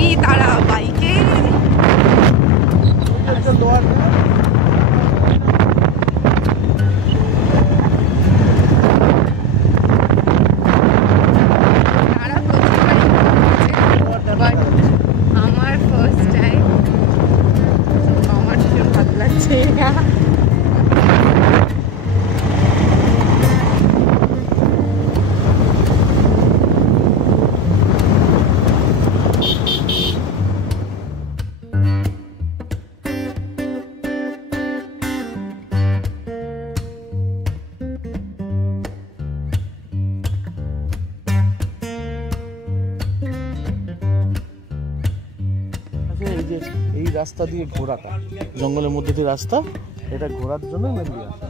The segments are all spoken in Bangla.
আমি তারা বাইকে আমার ফার্স্ট টাইম, আমার ভীষণ ভালো লাগছে। এই রাস্তা দিয়ে ঘোরাটা, জঙ্গলের মধ্যে দিয়ে রাস্তা, এটা ঘোরার জন্য মেনলি আসা।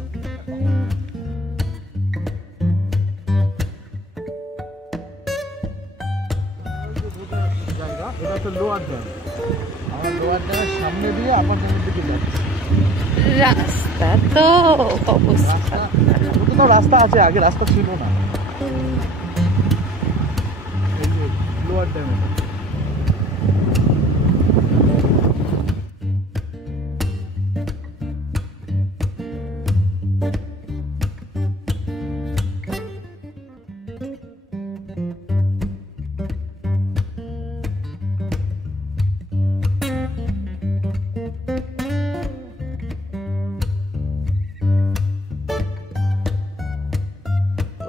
জায়গা এটা হচ্ছে লোয়ার ড্যাম। আমার লোয়ার ড্যামের সামনে দিয়ে আপার ড্যামের দিকে যাচ্ছে রাস্তা তো অবস্থা, রাস্তা আছে, আগে রাস্তা ছিল না। এই যে লোয়ার ড্যামে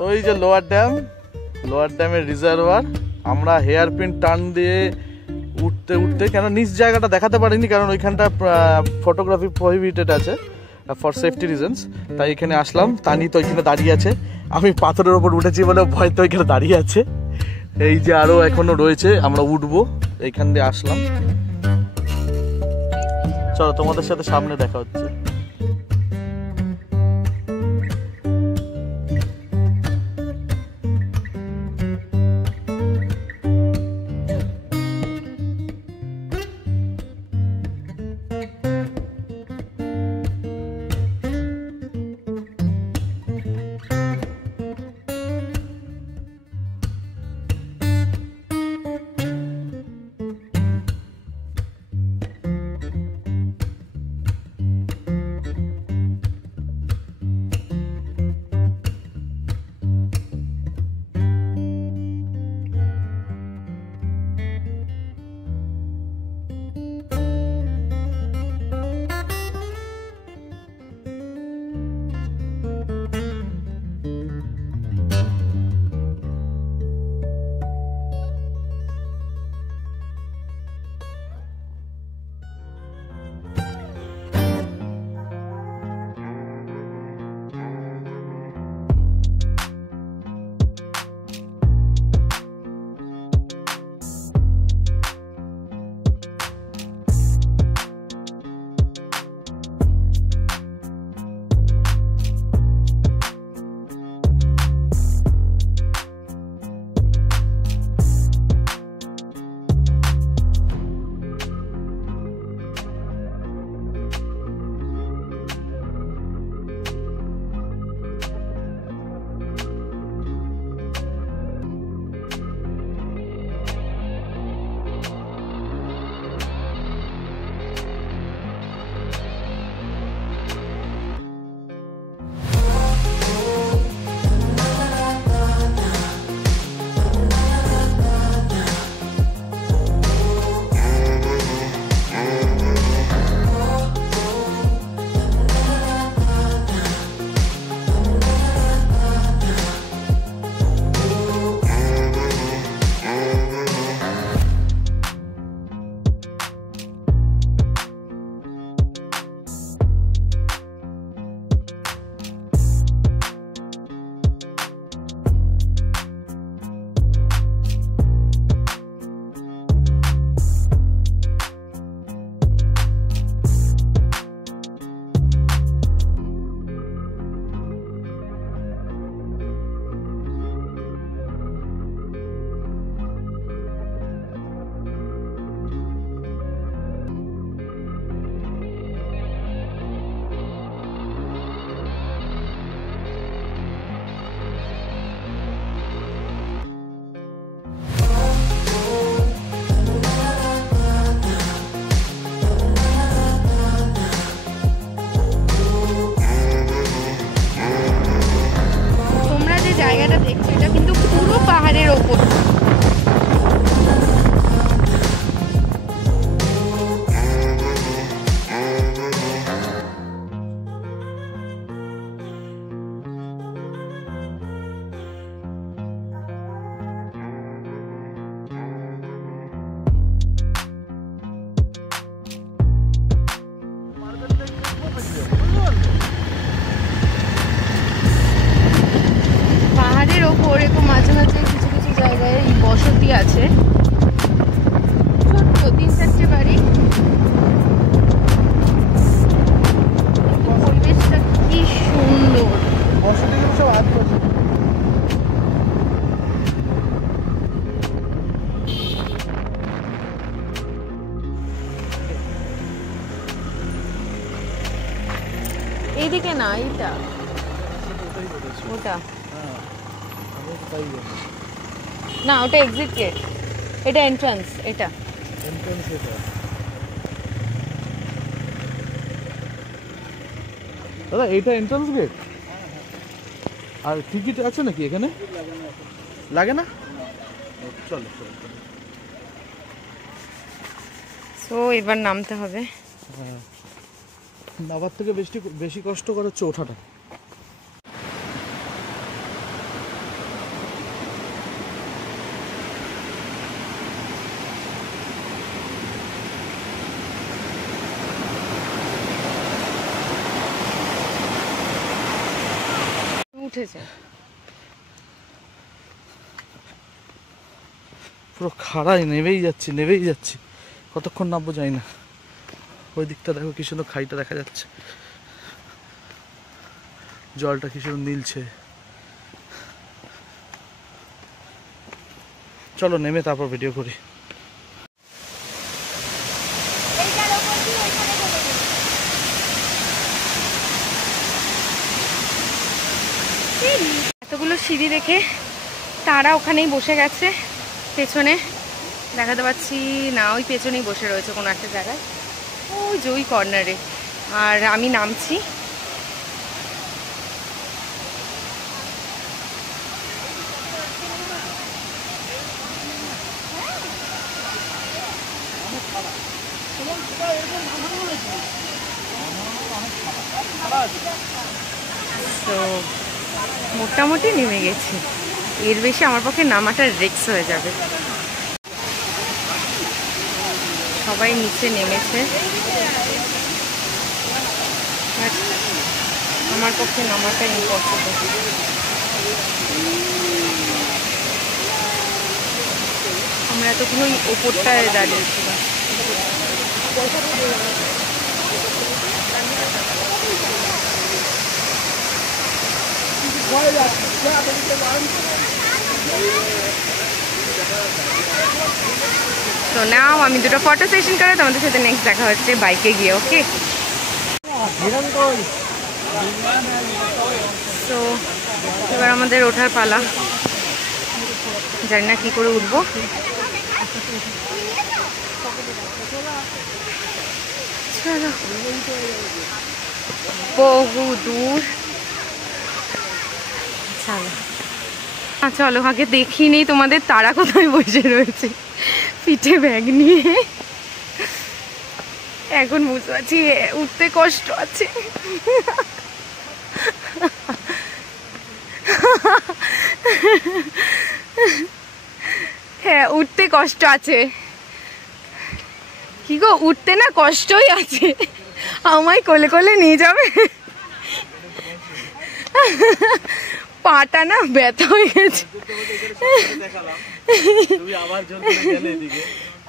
ওই যে লোয়ার ড্যাম, লোয়ার ড্যামের রিজার্ভার। আমরা হেয়ার পিন টার্ন দিয়ে উঠতে উঠতে, কেন নিচ জায়গাটা দেখাতে পারিনি কারণ ওইখানটা ফটোগ্রাফি প্রহিবিটেড আছে ফর সেফটি রিজনস, তাই এখানে আসলাম। তানি তো ওইখানে দাঁড়িয়ে আছে, আমি পাথরের ওপর উঠেছি বলে ভয় তো ওইখানে দাঁড়িয়ে আছে। এই যে আরও এখনো রয়েছে, আমরা উঠবো, এইখান দিয়ে আসলাম। চলো তোমাদের সাথে সামনে দেখা হচ্ছে। বসতি আছে, ছোট্ট 3-4টে বাড়ি। পরিবেশটা কি সুন্দর। বসতিগুলো সব আদিবাসী। এইদিকে না, এইটা ওটা না, ওটা এক্সিট গেট, এটা এন্ট্রান্স, এটা এন্ট্রান্স। এটা দাদা এইটা এন্ট্রান্স গেট? আর টিকিট আছে নাকি এখানে? লাগে না? চলো চলো। তো এবার নামতে হবে। হ্যাঁ, নামার থেকে বেশি কষ্ট করা হচ্ছে ওঠাটা। উঠেছে পুরো খাড়াই, নেবেই যাচ্ছি। কতক্ষণ নামবো যাই না। ওই দিকটা দেখো কি সুন্দর খাইটা দেখা যাচ্ছে, জলটা কি সুন্দর নীলছে। চলো নেমে তারপর ভিডিও করি। এতগুলো সিঁড়ি দেখে তারা ওখানেই বসে গেছে, পেছনে দেখাতে পাচ্ছি না, ওই পেছনেই বসে রয়েছে কোনো একটা জায়গায়, ওই যে ওই কর্নারে। আর আমি নামছি। তো মোটামুটি নেমে গেছি, এর বেশি আমার পক্ষে নামাটা রিস্ক হয়ে যাবে। সবাই নিচে নেমেছে, আমার পক্ষে নামাটা ইম্পসিবল। আমরা এতক্ষণ ওই ওপরটায় দাঁড়িয়েছিলাম। তো নাও আমি দুটো ফটো সেশন করে তোমাদের সাথে নেক্সট দেখা হচ্ছে বাইকে গিয়ে। ওকে, তো এবার আমাদের ওঠার পালা। জানি না কি করে উঠবো। চলো, বহু দূর। চলো চলো, আগে দেখিনি তোমাদের তারা কোথায় বসে রয়েছে পিঠে ব্যাগ নিয়ে। এখন বুঝতে পারছি উঠতে কষ্ট আছে। হ্যাঁ, উঠতে কষ্ট আছে। কি গো, উঠতে না কষ্টই আছে। আমায় কোলে কোলে নিয়ে যাবে? পাটা না ব্যথা হয়ে গেছে।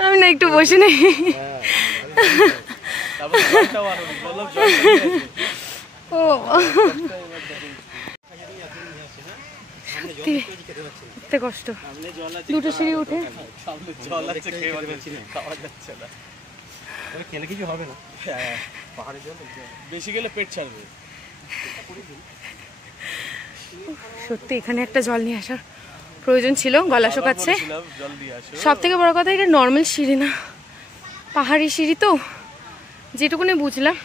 আমি না একটু বসে নেই। ও সত্যি উঠতে কষ্ট। দুটো সিঁড়ি উঠে খেলে কিছু হবে না, পাহাড়ে জল বেশি গেলে পেট ছাড়বে। সত্যি এখানে একটা জল নিয়ে আসার প্রয়োজন ছিল, গলা শুকাচ্ছে। সব থেকে বড় কথা, এটা নর্মাল সিঁড়ি না, পাহাড়ি সিঁড়ি। তো যেটুকুনি বুঝলাম,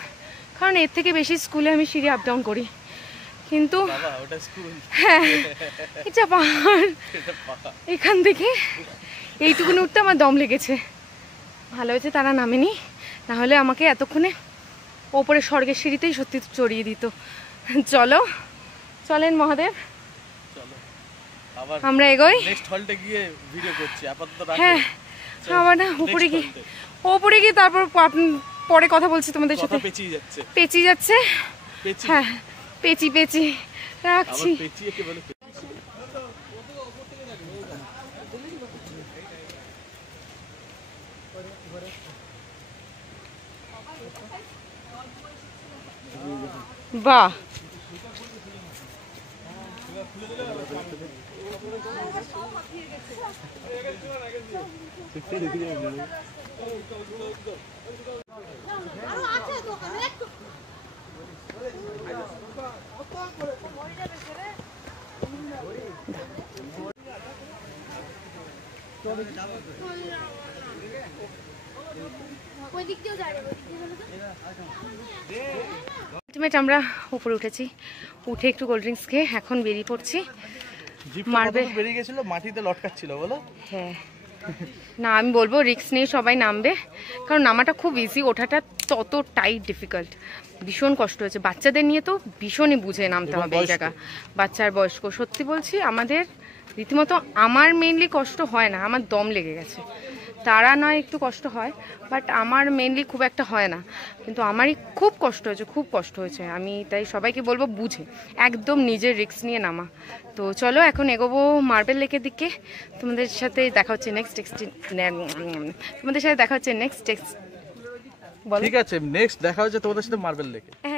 কারণ এর থেকে বেশি স্কুলে আমি সিঁড়ি আপ ডাউন করি, কিন্তু হ্যাঁ এটা পাহাড়। এখান থেকে এইটুকুনি উঠতে আমার দম লেগেছে। ভালো হয়েছে তারা নামেনি, না হলে আমাকে এতক্ষণে ওপরে স্বর্গের সিঁড়িতেই সত্যি চড়িয়ে দিত। চলো, চলেন মহাদেব, আমরা এগোই। হ্যাঁ, আবার না উপরে গিয়ে তারপর পরে কথা বলছি তোমাদের সাথে। পেঁচিয়ে যাচ্ছে। হ্যাঁ, পেঁচি রাখছি। বাহ, আলটিমেট আমরা উপরে উঠেছি, উঠে একটু কোল্ড ড্রিঙ্কস খেয়ে এখন বেরিয়ে পড়ছি। মারবে বেরিয়ে গেছিল, মাটিতে লটকাচ্ছিল বলো। হ্যাঁ, না আমি বলবো রিস্ক নিয়ে সবাই নামবে, কারণ নামাটা খুব ইজি, ওঠাটা ততটাই ডিফিকাল্ট, ভীষণ কষ্ট হয়েছে। বাচ্চাদের নিয়ে তো ভীষণই বুঝে নামতে হবে এই জায়গা, বাচ্চার বয়স্ক। সত্যি বলছি, আমাদের রীতিমতো, আমার মেইনলি কষ্ট হয় না, আমার দম লেগে গেছে, তারা নয় একটু কষ্ট হয়, বাট আমার মেইনলি খুব একটা হয় না, কিন্তু আমারই খুব কষ্ট হয়েছে, খুব কষ্ট হয়েছে। আমি তাই সবাইকে বলবো বুঝে একদম নিজের রিস্ক নিয়ে নামা। তো চলো এখন এগোবো মার্বেল লেকের দিকে। তোমাদের সাথে দেখা হচ্ছে নেক্সট বলো। ঠিক আছে, নেক্সট দেখা হচ্ছে তোমাদের সাথে মার্বেল লেকে। হ্যাঁ